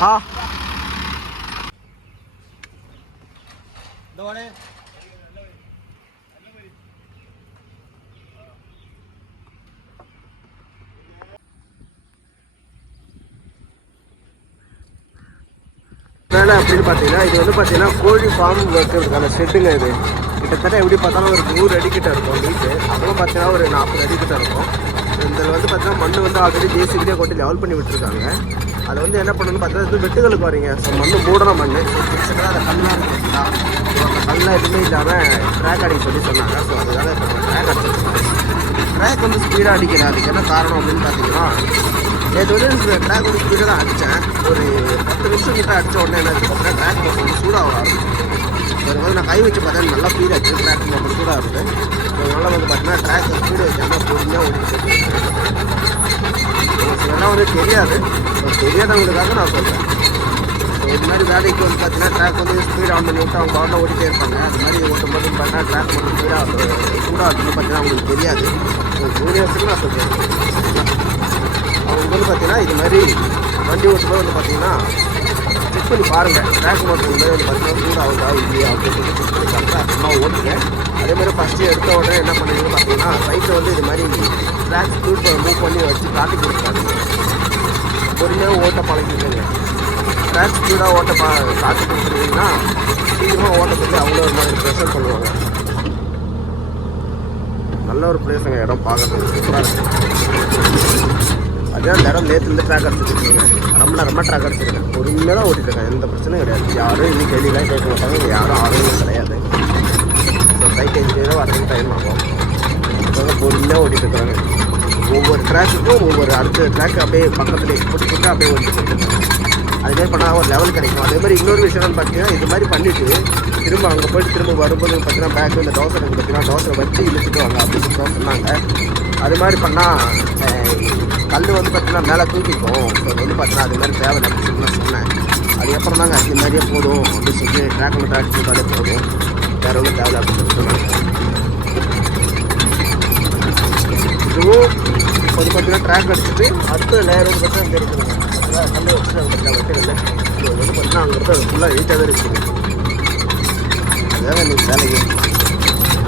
ஆ. வேலை அப்படின்னு பார்த்தீங்கன்னா இது வந்து பார்த்தீங்கன்னா கோழி ஃபார்ம் வைக்கிறதுக்கான ஷெட்டுங்க இது. கிட்டத்தட்ட எப்படி பார்த்தாலும் ஒரு நூறு அடி கிட்ட இருக்கும் நீட்டு அப்புறம் பார்த்தீங்கன்னா ஒரு நாற்பது அடி கிட்ட இருக்கும். இதில் வந்து பார்த்தீங்கன்னா மண் வந்து ஆல்ரெடி ஜேசிபிலே கொண்டு லெவல் பண்ணி விட்டுருக்காங்க. அதை வந்து என்ன பண்ணணும்னு பார்த்தா இது வெட்டுகளுக்கு வரீங்க ஸோ மண் மூடன மண் ஸோ அந்த கல்லாம் ஸோ அந்த கல்லாம் எதுவுமே இல்லாமல் ட்ராக் அடிக்க சொல்லி சொன்னாங்க. ஸோ அதுக்காக இப்போ ட்ராக் அடிச்சிருக்காங்க ட்ராக் வந்து ஸ்பீடாக அடிக்கிறேன் அதுக்கு என்ன காரணம் அப்படின்னு பார்த்தீங்கன்னா நேற்று வந்து இந்த ட்ராக் வந்து ஸ்பீடாக தான் அடித்தேன் ஒரு பத்து நிமிஷம் கிட்ட அடித்த உடனே என்ன பார்த்தீங்கன்னா ட்ராக் மோட்டர் சூடாக ஆரம்பிச்சு ஒரு வந்து நான் கை வச்சு பார்த்தா நல்லா ஃபீல் ஆச்சு. ட்ராக் மோட்டர் சூடாக இருக்குது அதனால் வந்து பார்த்தீங்கன்னா ட்ராக் ஸ்பீடு வைக்காமல் பொறுமையாக ஓடிட்டு இதெல்லாம் வந்து தெரியாது. தெரியாதவங்களுக்காக நான் சொல்கிறேன் இது மாதிரி வேலைக்கு வந்து பார்த்தீங்கன்னா ட்ராக் வந்து ஸ்பீட் ஆன் பண்ணி விட்டு அவங்க பாட்டில் ஓடிட்டே இருப்பாங்க. அது மாதிரி ஓட்டும் போது பார்த்தீங்கன்னா ட்ராக் மட்டும் ஸ்பீடாக சூடாக இருக்குன்னு பார்த்தீங்கன்னா அவங்களுக்கு தெரியாது. ஜூனியர்ஸுக்கு நான் சொல்கிறேன் அவங்க வந்து பார்த்தீங்கன்னா இது மாதிரி வண்டி ஓட்டும்போது வந்து பார்த்தீங்கன்னா செக் பண்ணி பாருங்கள் ட்ராக் ஓட்டும் போது வந்து பார்த்தீங்கன்னா சூடு ஆகுதா இல்லையா அப்படின்னு சொல்லி செக் பண்ணி பார்த்தா அப்புறமா ஓட்டுங்க அதே மாதிரி ஃபஸ்ட்டு எடுத்த உடனே என்ன பண்ணுவீங்கன்னு பார்த்தீங்கன்னா சைட்டில் வந்து இது மாதிரி ட்ராக் ஸ்பீட் மூவ் பண்ணி வச்சு காட்டி கொடுக்காதீங்க பொறுமையாக ஓட்ட பழகிக்கோங்க. ட்ராக் ஸ்பீடாக ஓட்ட பா காட்டி கொடுத்துருந்தீங்கன்னா சீக்கிரமாக ஓட்ட சொல்லி அவ்வளோ ஒரு மாதிரி ப்ரெஷர் பண்ணுவாங்க. நல்ல ஒரு பிளேஸுங்க இடம் பார்க்கறதுக்கு சூப்பராக இருக்குது அதே அந்த இடம் நேற்றுலேருந்து ட்ராக் அடிச்சுருக்கீங்க ரொம்ப ரொம்ப ட்ராக் அடிச்சிருக்கேன் பொறுமையாக தான் ஓட்டிருக்கேன் எந்த பிரச்சனையும் கிடையாது. யாரும் இன்னும் கேள்விலாம் கேட்க மாட்டாங்க. யாரும் ஆர்வம் இல்லை. வரதுக்கு டைம் ஆகும். அதுக்காக பொறுமையாக ஓட்டிட்டு இருக்காங்க. ஒவ்வொரு ட்ராக்குக்கும் ஒவ்வொரு அடுத்த ட்ராக் அப்படியே பக்கத்துலேயே புட்டு போட்டு அப்படியே ஓட்டிட்டு இருக்காங்க. அதுமாதிரி பண்ணால் ஒரு லெவல் கிடைக்கும். அதே மாதிரி இன்னொரு விஷயம்னு பார்த்தீங்கன்னா இது மாதிரி பண்ணிவிட்டு திரும்ப அங்கே போயிட்டு திரும்ப வரும்போது பார்த்தீங்கன்னா பேக்கு இந்த தோசை பார்த்தீங்கன்னா தோசை வச்சு இழுத்துட்டு வாங்க அப்படின்னு சொல்லி சொன்னாங்க. அது மாதிரி பண்ணால் கல் வந்து பார்த்தீங்கன்னா மேலே தூக்கிக்கும். ஸோ அது வந்து பார்த்தீங்கன்னா அது மாதிரி தேவை அப்படின்னு சொல்லி நான் சொன்னேன். அதுக்கப்புறம் தாங்க அது மாதிரியே போதும் அப்படின்னு சொல்லி ட்ராக் போட்டாலே போதும். வேற ஒன்றும் தேவை அப்படின்னு சொன்னாங்க இதுவும் கொஞ்சம் கொஞ்சம் ட்ராக் எடுத்துட்டு அடுத்த லேயர் வந்து பார்த்தீங்கன்னா இங்கே இருக்குதுங்க அதான் கல் வச்சுட்டு அங்கே பார்த்தா வெட்டிடல இது வந்து பார்த்தீங்கன்னா அங்கே அது ஃபுல்லாக வெயிட்டாக தான் இருக்குது அதான் இன்னைக்கு வேலைக்கு?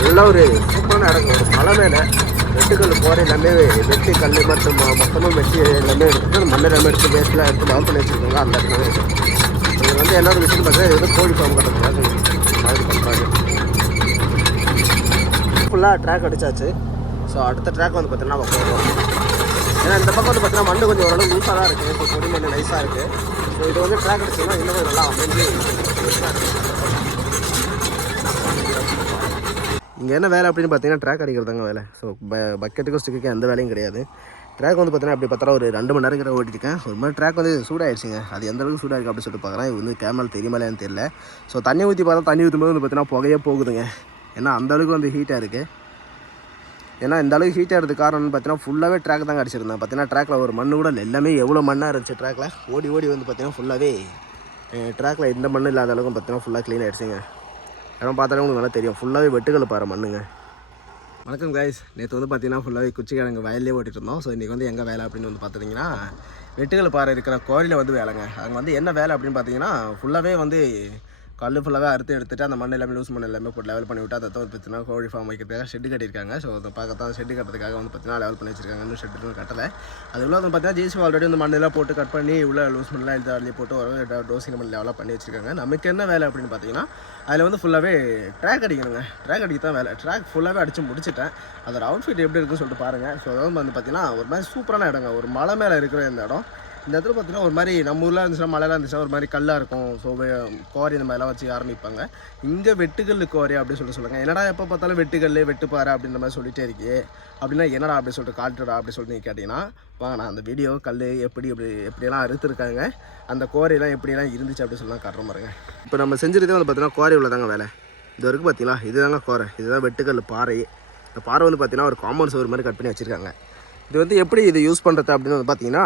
நல்ல ஒரு சூப்பரான இடங்க ஒரு மலை மேலே வெட்டுக்கல் போகிற எல்லாமே வெட்டி கல் மட்டும் மொ- மொத்தமாக வெட்டி எல்லாமே எடுத்துட்டு அந்த மண் எல்லாமே எடுத்து வேஸ்ட்லாம் எடுத்து டவுன் பண்ணி வச்சுருக்காங்க. அந்த இடத்துல. இருக்கு இது வந்து என்ன ஒரு விஷயம் பார்த்தீங்கன்னா இது வந்து கோழி ஃபார்ம் கட்டுறது இந்த மாதிரி பண்ணுறாங்க ஃபுல்லாக ட்ராக் அடித்தாச்சு ஸோ அடுத்த ட்ராக் வந்து பார்த்தீங்கன்னா நம்ம போகிறோம் ஏன்னா இந்த பக்கம் வந்து பார்த்தீங்கன்னா மண்ணு கொஞ்சம் ஓரளவு லூஸாக தான் இருக்குது இப்போ பொடி மண்ணு நைஸாக இருக்குது ஸோ இது வந்து ட்ராக் அடிச்சோம்னா இன்னும் கொஞ்சம் நல்லா அமைஞ்சு இங்கே என்ன வேலை அப்படின்னு பார்த்தீங்கன்னா ட்ராக் அடிக்கிறதாங்க வேலை. ஸோ பக்கெட்டுக்கும் ஸ்டிக்குக்கும் எந்த வேலையும் கிடையாது. ட்ராக் வந்து பார்த்தீங்கன்னா அப்படி பார்த்தா ஒரு ரெண்டு மணி நேரம் கிட்ட ஓட்டிருக்கேன் ஒரு மாதிரி ட்ராக் வந்து சூடாயிடுச்சுங்க. அது எந்த அளவுக்கு சூடாக இருக்குது அப்படின்னு சொல்லிட்டு பார்க்குறேன் இது வந்து கேமரா தெரியுமாலேன்னு தெரியல. ஸோ தண்ணி ஊற்றி பார்த்தா தண்ணி ஊற்றும் போது வந்து பார்த்தீங்கன்னா புகையே போகுதுங்க. ஏன்னா அந்த அளவுக்கு வந்து ஹீட்டாக இருக்குது ஏன்னா இந்த அளவுக்கு ஹீட்டாக ஆகிறது காரணம்னு பார்த்தீங்கன்னா ஃபுல்லாகவே ட்ராக் தான் அடிச்சிருந்தேன். பார்த்தீங்கன்னா ட்ராக்கில் ஒரு மண்ணு கூட இல்லை. எல்லாமே எவ்வளோ மண்ணாக இருந்துச்சு ட்ராக்கில் ஓடி ஓடி வந்து பார்த்தீங்கன்னா ஃபுல்லாகவே ட்ராக்கில் எந்த மண்ணு இல்லாத அளவுக்கு பார்த்தீங்கன்னா ஃபுல்லாக க்ளீன் ஆகிடுச்சுங்க இடம் பார்த்தாலே உங்களுக்கு நல்லா தெரியும். ஃபுல்லாகவே வெட்டுகள் பாரு மண்ணுங்க. வணக்கம் கைஸ் நேற்று வந்து பார்த்தீங்கன்னா ஃபுல்லாகவே குச்சிக்கிழங்கு வயல்லே ஓட்டிட்டு இருந்தோம். ஸோ இன்றைக்கி வந்து எங்கே வேலை அப்படின்னு வந்து பார்த்துட்டிங்கன்னா வெட்டுகள் பாறை இருக்கிற கோயிலில் வந்து வேலைங்க. அங்கே வந்து என்ன வேலை அப்படின்னு பார்த்தீங்கன்னா ஃபுல்லாகவே வந்து கல் ஃபுல்லாகவே அறுத்து எடுத்துட்டு அந்த மண் எல்லாமே லூஸ் மண் எல்லாமே போட்டு லெவல் பண்ணி விட்டு அதை வந்து பார்த்தீங்கன்னா கோழி ஃபார்ம் வைக்கிறதுக்காக ஷெட்டு கட்டியிருக்காங்க. ஸோ அதை பார்க்கத்தான் ஷெட்டு கட்டுறதுக்காக வந்து பார்த்தீங்கன்னா லெவல் பண்ணி வச்சிருக்காங்க. இன்னும் ஷெட்டு கட்டலை. அது உள்ள வந்து பார்த்தீங்கன்னா ஜிசி ஆல்ரெடி வந்து மண்ணெல்லாம் போட்டு கட் பண்ணி உள்ள லூஸ் மண்ணெலாம் எடுத்து அள்ளி போட்டு ஒரு டோசிங் மண் லெவலாக பண்ணி வச்சிருக்காங்க. நமக்கு என்ன வேலை அப்படின்னு பார்த்தீங்கன்னா அதில் வந்து ஃபுல்லாகவே ட்ராக் அடிக்கணுங்க. ட்ராக் அடிக்க தான் வேலை. ட்ராக் ஃபுல்லாகவே அடித்து முடிச்சிட்டேன். அதோட அவுட்ஃபிட் எப்படி இருக்குன்னு சொல்லிட்டு பாருங்கள் ஸோ அதாவது வந்து பார்த்தீங்கன்னா ஒரு மாதிரி சூப்பரான இடங்க. ஒரு மலை மேலே இருக்கிற இந்த இடம். இந்த இடத்துல பார்த்தீங்கன்னா ஒரு மாதிரி நம்ம ஊரில் இருந்துச்சுன்னா மலைலாம் இருந்துச்சுன்னா ஒரு மாதிரி கல்லாக இருக்கும். ஸோ கோரி இந்த மாதிரிலாம் வச்சு ஆரம்பிப்பாங்க. இங்கே வெட்டுக்கல் கோரி அப்படின்னு சொல்லி சொல்லுவாங்க. என்னடா எப்போ பார்த்தாலும் வெட்டுக்கல் வெட்டுப்பாறை அப்படின்ற மாதிரி சொல்லிட்டே இருக்கே. அப்படின்னா என்னடா அப்படி சொல்லிட்டு காட்டுடா அப்படி சொல்லிட்டு நீங்கள் கேட்டிங்கன்னா வாங்க நான் அந்த வீடியோ கல் எப்படி எப்படி எப்படியெல்லாம் அறுத்துருக்காங்க அந்த கோரையெல்லாம் எப்படியெல்லாம் இருந்துச்சு அப்படின்னு சொல்லலாம் காட்டுற மாதிரிங்க இப்போ நம்ம செஞ்சுருதே வந்து பார்த்தீங்கன்னா கோரை உள்ளதாங்க வேலை. இது வரைக்கும் பார்த்தீங்களா இதுதாங்க கோரை இதுதான் வெட்டுக்கல் பாறை. இந்த பாறை வந்து பார்த்தீங்கன்னா ஒரு காம்பவுண்ட் சோறு மாதிரி கட் பண்ணி வச்சுருக்காங்க. இது வந்து எப்படி இது யூஸ் பண்ணுறது அப்படின்னு வந்து பார்த்தீங்கன்னா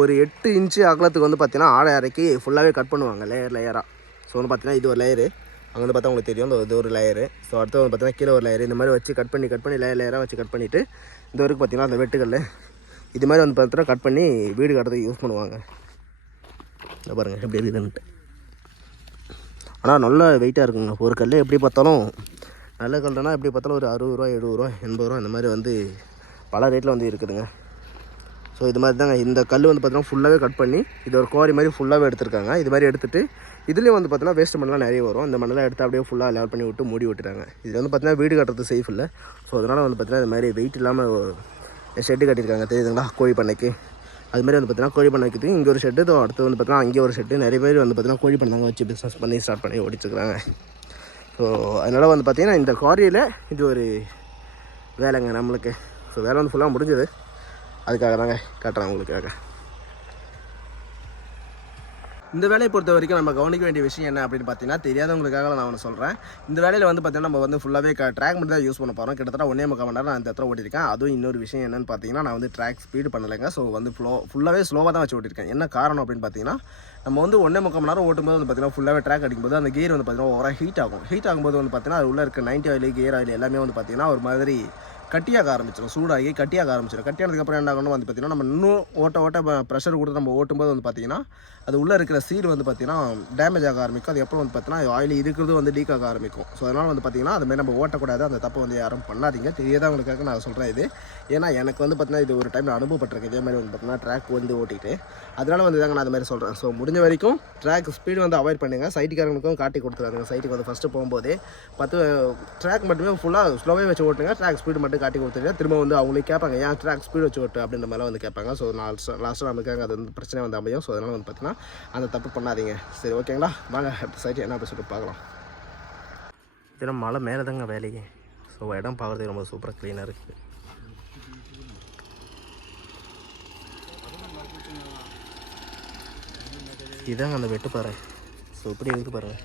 ஒரு எட்டு இன்ச்சு அகலத்துக்கு வந்து பார்த்தீங்கன்னா ஆடை அரைக்கி ஃபுல்லாகவே கட் பண்ணுவாங்க லேயர் லேயராக ஸோ வந்து பார்த்தீங்கன்னா இது ஒரு லேயரு அங்கே வந்து பார்த்தா உங்களுக்கு தெரியும் இந்த இது ஒரு லேயரு ஸோ அடுத்து வந்து பார்த்தீங்கன்னா கீழே ஒரு லேயர் இந்த மாதிரி வச்சு கட் பண்ணி கட் பண்ணி லேயர் லேயராக வச்சு கட் பண்ணிவிட்டு இந்த வரைக்கும் பார்த்தீங்கன்னா அந்த வெட்டுக்கல்ல இது மாதிரி வந்து பார்த்தீங்கன்னா கட் பண்ணி வீடு கட்டுறதுக்கு யூஸ் பண்ணுவாங்க. இதை பாருங்கள் எப்படி இருக்குதுன்ட்டு ஆனால் நல்ல வெயிட்டாக இருக்குங்க. ஒரு கல் எப்படி பார்த்தாலும் நல்ல கல்லுனா எப்படி பார்த்தாலும் ஒரு அறுபது ரூபா எழுபது ரூபா எண்பது ரூபா இந்த மாதிரி வந்து பல ரேட்டில் வந்து இருக்குதுங்க. ஸோ இது மாதிரி தாங்க. இந்த கல் வந்து பார்த்தீங்கன்னா ஃபுல்லாகவே கட் பண்ணி இது ஒரு குவாரி மாதிரி ஃபுல்லாகவே எடுத்திருக்காங்க. இது மாதிரி எடுத்துகிட்டு இதுலேயும் வந்து பார்த்தீங்கன்னா வேஸ்ட் மண்ணெலாம் நிறைய வரும். அந்த மண்ணெல்லாம் எடுத்து அப்படியே ஃபுல்லாக லெவல் பண்ணி விட்டு மூடி விட்டுறாங்க. இது வந்து பார்த்தீங்கன்னா வீடு கட்டுறது சேஃப் இல்லை. ஸோ அதனால் வந்து பார்த்தீங்கன்னா இது மாதிரி வெயிட் இல்லாமல் ஷெட்டு கட்டியிருக்காங்க. தெரியுதுங்களா? கோழி பண்ணைக்கு. அது மாதிரி வந்து பார்த்தீங்கன்னா கோழி பண்ணை வைக்கிறதுக்கு இங்கே ஒரு ஷெட்டு அடுத்து வந்து பார்த்தீங்கன்னா அங்கே ஒரு ஷெட்டு நிறைய பேர் வந்து பார்த்தீங்கன்னா கோழி பண்ணாங்க வச்சு பிஸ்னஸ் பண்ணி ஸ்டார்ட் பண்ணி ஓடிச்சுக்கிறாங்க ஸோ அதனால் வந்து பார்த்திங்கன்னா இந்த குவாரியில் இது ஒரு வேலைங்க நம்மளுக்கு. ஸோ வேலை வந்து ஃபுல்லாக முடிஞ்சது. அதுக்காக தாங்க காட்டுறேன் உங்களுக்காக. இந்த வேலையை பொறுத்த வரைக்கும் நம்ம கவனிக்க வேண்டிய விஷயம் என்ன அப்படின்னு பார்த்தீங்கன்னா தெரியாதவங்களுக்காக நான் ஒன்று சொல்கிறேன் இந்த வேலையில் வந்து பார்த்தீங்கன்னா நம்ம வந்து ஃபுல்லாகவே ட்ராக் மட்டும் தான் யூஸ் பண்ண போகிறோம் கிட்டத்தட்ட ஒன்றே முக்கால் மணி நேரம் நான் இந்த இடத்துல ஓட்டிருக்கேன் அதுவும் இன்னொரு விஷயம் என்னென்னு பார்த்தீங்கன்னா நான் வந்து ட்ராக் ஸ்பீடு பண்ணலைங்க. ஸோ வந்து ஃப்ளோ ஃபுல்லாகவே ஸ்லோவாக தான் வச்சு ஓட்டிருக்கேன் என்ன காரணம் அப்படின்னு பார்த்தீங்கன்னா நம்ம வந்து ஒன்றே முக்கால் மணி நேரம் ஓட்டும்போது வந்து பார்த்தீங்கன்னா ஃபுல்லாகவே ட்ராக் அடிக்கும்போது அந்த கியர் வந்து பார்த்தீங்கன்னா ஓவராக ஹீட் ஆகும். ஹீட் ஆகும்போது வந்து பார்த்தீங்கன்னா அது உள்ள இருக்க நைன்டி ஆயில் கியர் ஆயில் எல்லாமே வந்து பார்த்தீங்கன்னா ஒரு மாதிரி கட்டியாக ஆரம்பிச்சிடும் சூடாகி கட்டியாக ஆரம்பிச்சிடும் கட்டியானதுக்கப்புறம் என்ன ஆகணும் வந்து பார்த்தீங்கன்னா நம்ம இன்னும் ஓட்ட ஓட்ட ப்ரெஷர் கொடுத்து நம்ம ஓட்டும்போது வந்து பார்த்தீங்கன்னா அது உள்ளே இருக்கிற சீடு வந்து பார்த்திங்கன்னா டேமேஜ் ஆக ஆரம்பிக்கும். அதுக்கப்புறம் வந்து பார்த்தீங்கன்னா ஆயில் இருக்கிறது வந்து லீக் ஆக ஆரம்பிக்கும். ஸோ அதனால் வந்து பார்த்தீங்கன்னா அது நம்ம ஓட்டக்கூடாது. அந்த தப்பை வந்து யாரும் பண்ணாதீங்க. தெரியாதவங்களுக்காக நான் சொல்கிறேன் இது. ஏன்னா எனக்கு வந்து பார்த்திங்கன்னா இது ஒரு டைம் அனுபவப்பட்டிருக்கு இதே மாதிரி வந்து பார்த்திங்கன்னா ட்ராக் வந்து ஓட்டிட்டு. அதனால் வந்து தாங்க நான் அது மாதிரி சொல்கிறேன் ஸோ முடிஞ்ச வரைக்கும் ட்ராக் ஸ்பீடு வந்து அவாய்ட் பண்ணுங்க. சைட்டுக்காரங்களுக்கும் காட்டி கொடுத்துருவாங்க சைட்டுக்கு வந்து ஃபஸ்ட்டு போகும்போது பத்து ட்ராக் மட்டுமே ஃபுல்லாக ஸ்லோவே வச்சு ஓட்டுங்க. ட்ராக் ஸ்பீடு மட்டும் காட்டி கொடுத்துருங்க திரும்ப வந்து அவங்களே கேட்பாங்க ஏன் ட்ராக் ஸ்பீடு வச்சு ஓட்டு? அப்படின்ற மாதிரிலாம் வந்து கேட்பாங்க. ஸோ லாஸ்ட் லாஸ்ட்டாக நமக்காக அது வந்து பிரச்சனை வந்து அமையும். ஸோ அதனால் வந்து பார்த்தீங்கன்னா அந்த தப்பு பண்ணாதீங்க. சரி ஓகேங்களா? வாங்க அடுத்த சைட்டு என்ன பேசிட்டு பார்க்கலாம். இதெல்லாம் மழை மேலே தாங்க வேலையே. ஸோ இடம் பார்க்குறதுக்கு ரொம்ப சூப்பராக க்ளீனாக இருக்குது இதாங்க அந்த வெட்டு பாறை. ஸோ இப்படி இருக்குது பாருங்கள்